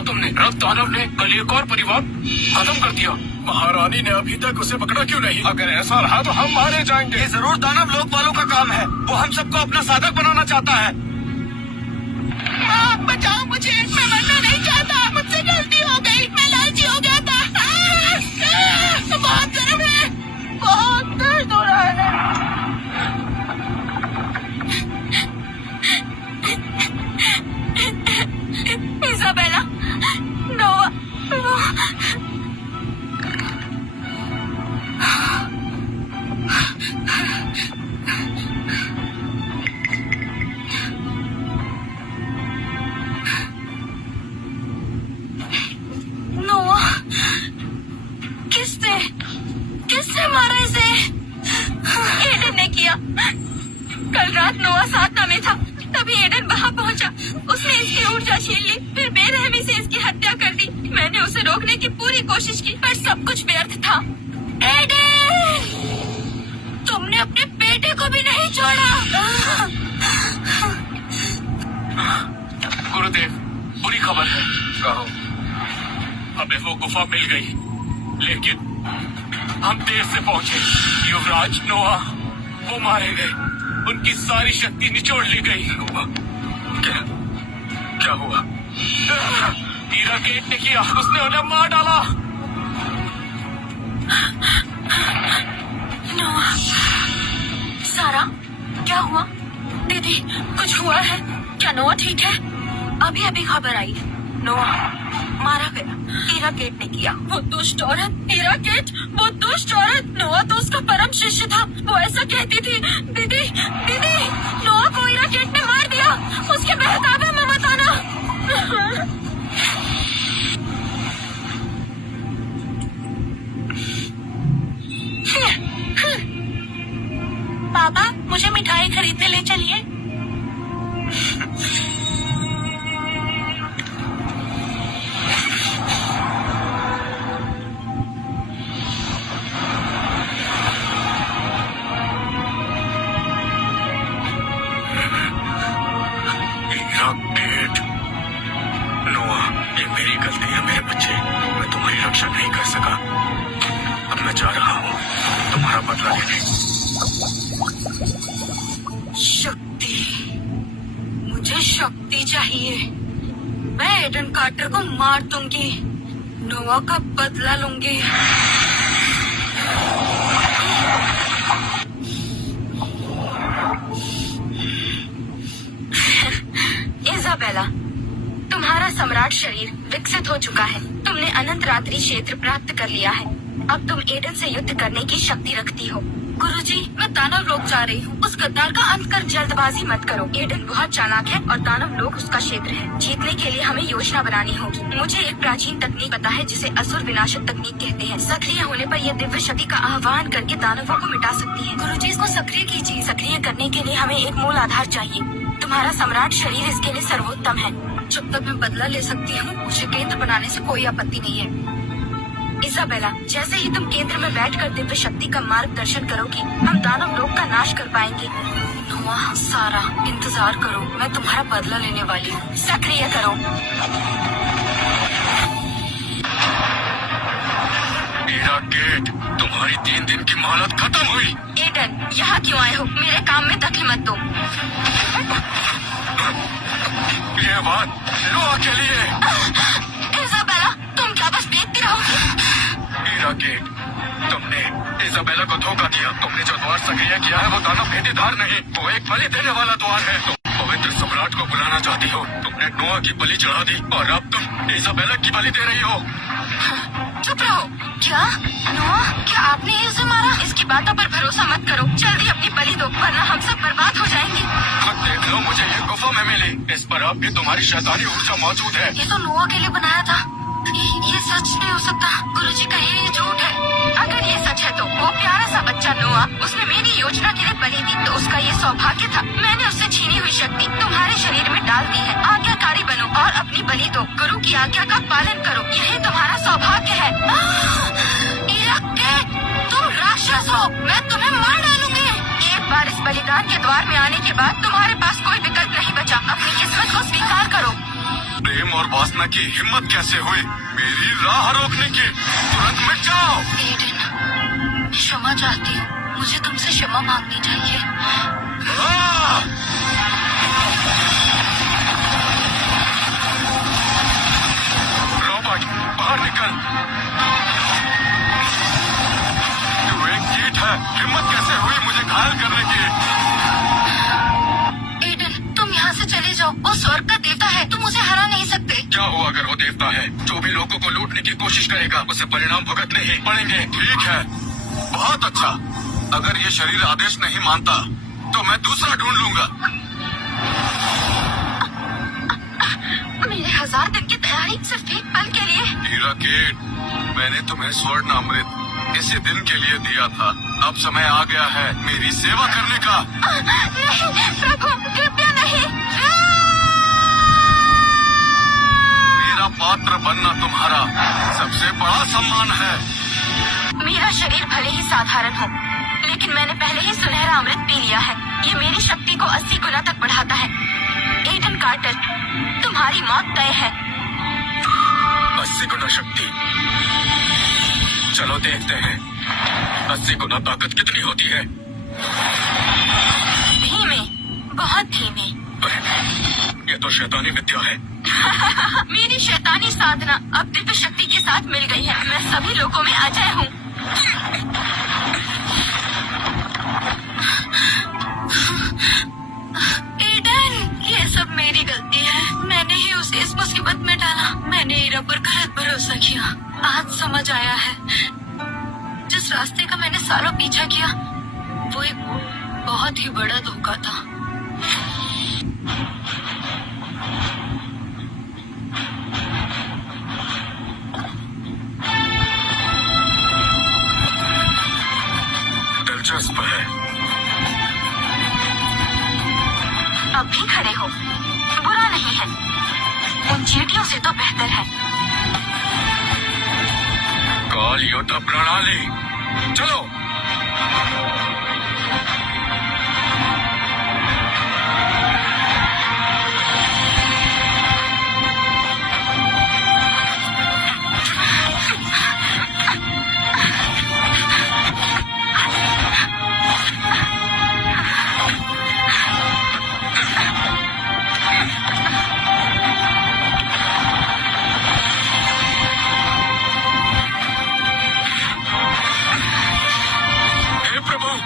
सुना तुमने? रक्त दानव ने कल एक और परिवार खत्म कर दिया। महारानी ने अभी तक उसे पकड़ा क्यों नहीं? अगर ऐसा रहा तो हम मारे जाएंगे। ये जरूर दानव लोक वालों का काम है। वो हम सबको अपना साधक बनाना चाहता है। बचाओ मुझे, मैं मरना नहीं चाहता। मुझसे गलती हो गई, मैं लालची हो गया था। बहुत दर्द है, बहुत दर्द हो रहा है। इज़ाबेला, नोआ, किसने मारा इसे? एडन ने किया। कल रात नोआ साधना में था, तभी एडन वहाँ पहुँचा। उसने इसकी ऊर्जा छीन ली, फिर बेरहमी से इसकी हत्या कर दी। मैंने उसे रोकने की पूरी कोशिश की, पर सब कुछ व्यर्थ था। एडन, तुमने अपने बेटे को भी नहीं छोड़ा। गुरुदेव, बुरी खबर है। कहो। हमें वो गुफा मिल गई, लेकिन हम देर से पहुंचे। युवराज नोआ वो मारे गए, उनकी सारी शक्ति निचोड़ ली गई। क्या हुआ? इराकेट ने किया, उसने उन्हें मार डाला। नोआ, सारा, क्या हुआ? दीदी, कुछ हुआ है क्या? नोआ ठीक है? अभी अभी खबर आई, नोआ मारा गया। इराकेट ने किया। वो दुष्ट औरत, इराकेट, वो दुष्ट औरत। नोआ तो उसका परम शिष्य था, वो ऐसा कहती थी। दीदी, दीदी, नोआ को इराकेट ने मार दिया। उसके बहकावे में मत आना। पापा, मुझे मिठाई खरीदने ले चलिए। मेरी गलती है मेरे बच्चे, मैं तुम्हारी रक्षा नहीं कर सका। अब मैं जा रहा हूँ तुम्हारा बदला लेने। शक्ति, मुझे शक्ति चाहिए। मैं एडन कार्टर को मार दूंगी, नोआ का बदला लूंगी। इज़ाबेला, तुम्हारा सम्राट शरीर विकसित हो चुका है। तुमने अनंत रात्रि क्षेत्र प्राप्त कर लिया है। अब तुम एडन से युद्ध करने की शक्ति रखती हो। गुरुजी, मैं दानव लोक जा रही हूँ। उस गद्दार का अंत कर जल्दबाजी मत करो। एडन बहुत चालाक है और दानव लोक उसका क्षेत्र है। जीतने के लिए हमें योजना बनानी होगी। मुझे एक प्राचीन तकनीक पता है जिसे असुर विनाशक तकनीक कहते हैं। सक्रिय होने पर यह दिव्य शक्ति का आह्वान करके दानवों को मिटा सकती है। गुरुजी, इसको सक्रिय कीजिए। सक्रिय करने के लिए हमें एक मूल आधार चाहिए। तुम्हारा सम्राट शरीर इसके लिए सर्वोत्तम है। जब तक मैं बदला ले सकती हूँ, मुझे केंद्र बनाने से कोई आपत्ति नहीं है। इज़ाबेला, जैसे ही तुम केंद्र में बैठकर दिव्य शक्ति का मार्गदर्शन करोगी, हम दानव लोक का नाश कर पाएंगे। नोआ, सारा, इंतजार करो, मैं तुम्हारा बदला लेने वाली हूँ। सक्रिय करो। इराकेट, तुम्हारी 3 दिन की मोहलत खत्म हुई। एडन, यहाँ क्यों आए हो? मेरे काम में दखल मत दो। ये बात नोआ के लिए। इज़ाबेला, तुम क्या बस देखती रहोगी? इराकेट, तुमने इज़ाबेला को धोखा दिया। तुमने जो द्वार सक्रिय किया है वो दानव भेदीदार नहीं, वो एक बलि देने वाला द्वार है। तुम पवित्र सम्राट को बुलाना चाहती हो। तुमने नोआ की बलि चढ़ा दी और अब तुम इज़ाबेला की बलि दे रही हो। चुप रहो। क्या नोआ, क्या आपने ही उसे मारा? इसकी बातों पर भरोसा मत करो। जल्दी अपनी बलि दो, वरना हम सब बर्बाद हो जाएंगे। देख लो, मुझे ये गुफा में मिली। इस पर अब भी तुम्हारी शैतानी ऊर्जा मौजूद है। ये तो नोआ के लिए बनाया था। ये सच नहीं हो सकता। गुरुजी कहे ये झूठ है। अगर ये सच है तो वो प्यारा सा बच्चा नोआ, उसने मेरी योजना के लिए बलि दी, तो उसका ये सौभाग्य था। मैंने उससे छीनी हुई शक्ति तुम्हारे शरीर में डाल दी है। आज्ञाकारी बनो और अपनी बलि दो। गुरु की आज्ञा का पालन करो, यही तुम्हारा सौभाग्य है। इराकेट, तुम राक्षस हो, मैं तुम्हें मार डालूंगी। एक बार इस बलिदान के द्वार में आने के बाद तुम्हारे पास कोई विकल्प नहीं बचा। अपनी किस्मत को स्वीकार करो। प्रेम और वासना की हिम्मत कैसे हुई मेरी राह रोकने की? तुरंत मिट जाओ। एडन, क्षमा चाहती हूँ, मुझे तुमसे क्षमा मांगनी चाहिए। रॉबर्ट, बाहर निकल। तू एक कीट है, हिम्मत कैसे हुई मुझे घायल करने की? एडन, तुम यहाँ से चले जाओ, वो स्वर्ग का देवता है, तुम उसे हरा नहीं सकते। क्या हुआ अगर वो देवता है? जो भी लोगों को लूटने की कोशिश करेगा उसे परिणाम भुगतने ही पड़ेंगे। ठीक है, बहुत अच्छा। अगर ये शरीर आदेश नहीं मानता तो मैं दूसरा ढूंढ लूंगा। मेरे 1000 दिन की तैयारी सिर्फ एक पल के लिए। हीरा केट, मैंने तुम्हें स्वर्ण अमृत इसी दिन के लिए दिया था। अब समय आ गया है मेरी सेवा करने का। नहीं प्रभु, कृपया नहीं। मेरा पात्र बनना तुम्हारा सबसे बड़ा सम्मान है। मेरा शरीर भले ही साधारण हो, लेकिन मैंने पहले ही सुनहरा अमृत पी लिया है। ये मेरी शक्ति को 80 गुना तक बढ़ाता है। एडन कार्टर, तुम्हारी मौत तय है। 80 गुना शक्ति? चलो देखते हैं 80 गुना ताकत कितनी होती है। धीमे, बहुत धीमे। ये तो शैतानी विद्या है। मेरी शैतानी साधना अब दिव्य शक्ति के साथ मिल गई है। मैं सभी लोगों में अजय हूँ। एडन, ये सब मेरी गलती है। मैंने ही उसे इस मुसीबत में डाला। मैंने ईरा पर गलत भरोसा किया। आज समझ आया है, जिस रास्ते का मैंने सालों पीछा किया वो एक बहुत ही बड़ा धोखा था। दिलचस्प है। अब भी खड़े हो, बुरा नहीं है। उन चींटियों से तो बेहतर है। काल युद्ध प्रणाली, चलो।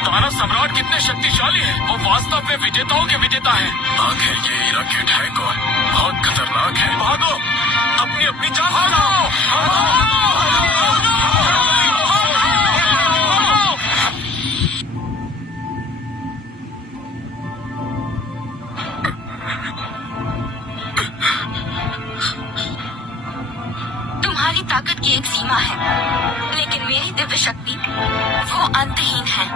दानव सम्राट कितने शक्तिशाली है। वो वास्तव में विजेताओं के विजेता है। आखिर ये हीरा केट है कौन? बहुत खतरनाक है। भागो, अपनी अपनी जान बचाओ। तुम्हारी ताकत की एक सीमा है, लेकिन मेरी दिव्य शक्ति वो अंतहीन है,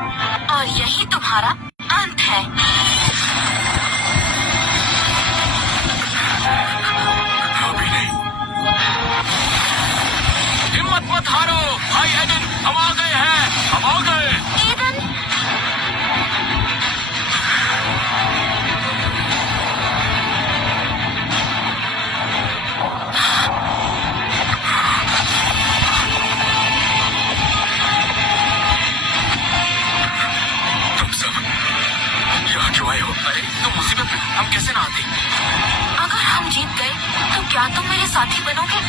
और यही तुम्हारा अंत है। अभी नहीं। हिम्मत मत हारो भाई एडन, हम आ गए हैं, हम आ गए। एडन, अरे तुम मुसीबत में, हम कैसे ना आते? अगर हम जीत गए तो क्या तुम मेरे साथी बनोगे?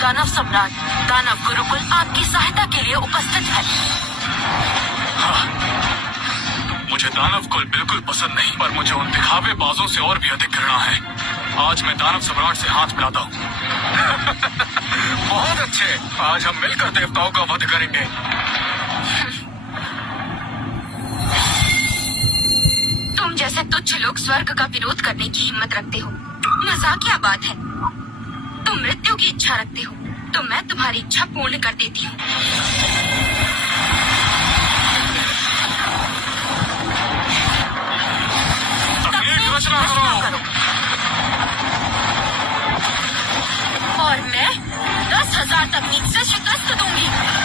दानव सम्राट, दानव गुरुकुल आपकी सहायता के लिए उपस्थित है। हाँ, मुझे दानव कुल बिल्कुल पसंद नहीं, पर मुझे उन दिखावे बाजों से और भी अधिक घृणा है। आज मैं दानव सम्राट से हाथ मिलाता हूँ। बहुत अच्छे, आज हम मिलकर देवताओं का वध करेंगे। तुम जैसे तुच्छ लोग स्वर्ग का विरोध करने की हिम्मत रखते हो, मजाकिया बात है। तुम मृत्यु की इच्छा रखते हो, तो मैं तुम्हारी इच्छा पूर्ण कर देती हूँ। फैसला करो। और मैं 10,000 तकनीक से शिकस्त दूंगी।